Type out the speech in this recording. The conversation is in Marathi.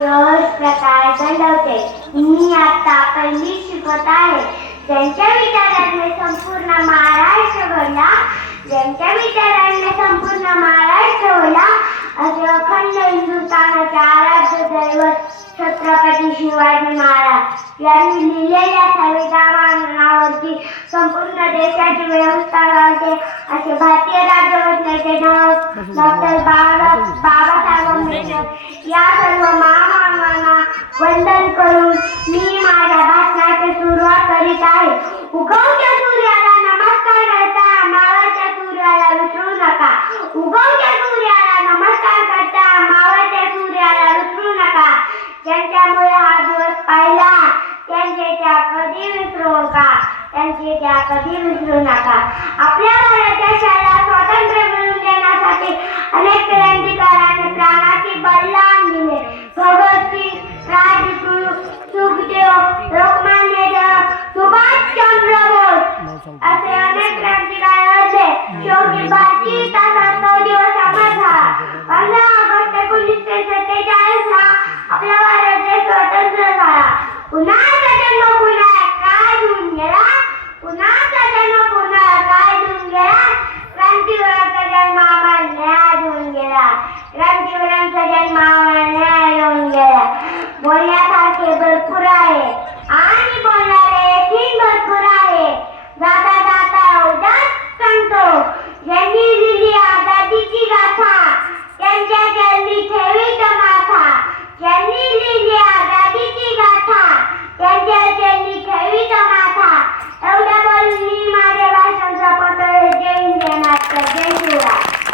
रोज प्रकार घडवते मी आता पहिली शिकत आहे. ज्यांच्या विचारांनी संपूर्ण महाराष्ट्र घडला ज्यांच्या विचारांनी संपूर्ण महाराष्ट्र होला असे अखंड हिंदुस्थानाचे आराध्य दैवत छत्रपती शिवाजी महाराज यांनी लिहिलेल्या संविधानावरती संपूर्ण देशाची व्यवस्था लावते. असे भारतीय राज्यघटनेचे नाव डॉक्टर बाबासाहेब आंबेडकर. या सर्व वंदन करून मी माझ्या भाषणाची सुरुवात करीत आहे. उगवत्या सूर्याला नमस्कार करता मावळत्या सूर्याला विसरू नका. उगवत्या सूर्याला नमस्कार करता मावळत्या सूर्याला विसरू नका. ज्यांच्यामुळे हा दिवस पाहिला त्यांचे त्या कधी विसरू नका. त्यांचे त्या कधी विसरू नका. आपल्या भारत असे अनेक क्रांतिकारी होते शेवटी भारतीय तो दिवस अमर पंधरा ऑगस्ट एकोणीसशे सत्तेचाळीस ला आपला भारत देश स्वतंत्र झाला. पुन्हा जन्म पुन्हा काय घेऊन गेला? पुन्हा जन्म पुन्हा काय घेऊन गेला? क्रांतीवीरांचा जन्म आम्हाला न्याय देऊन गेला. क्रांतीवीरांचा जन्म आम्हाला न्याय देऊन गेला. बोलण्यासारखे भरपूर आहे. आणि बोलणारे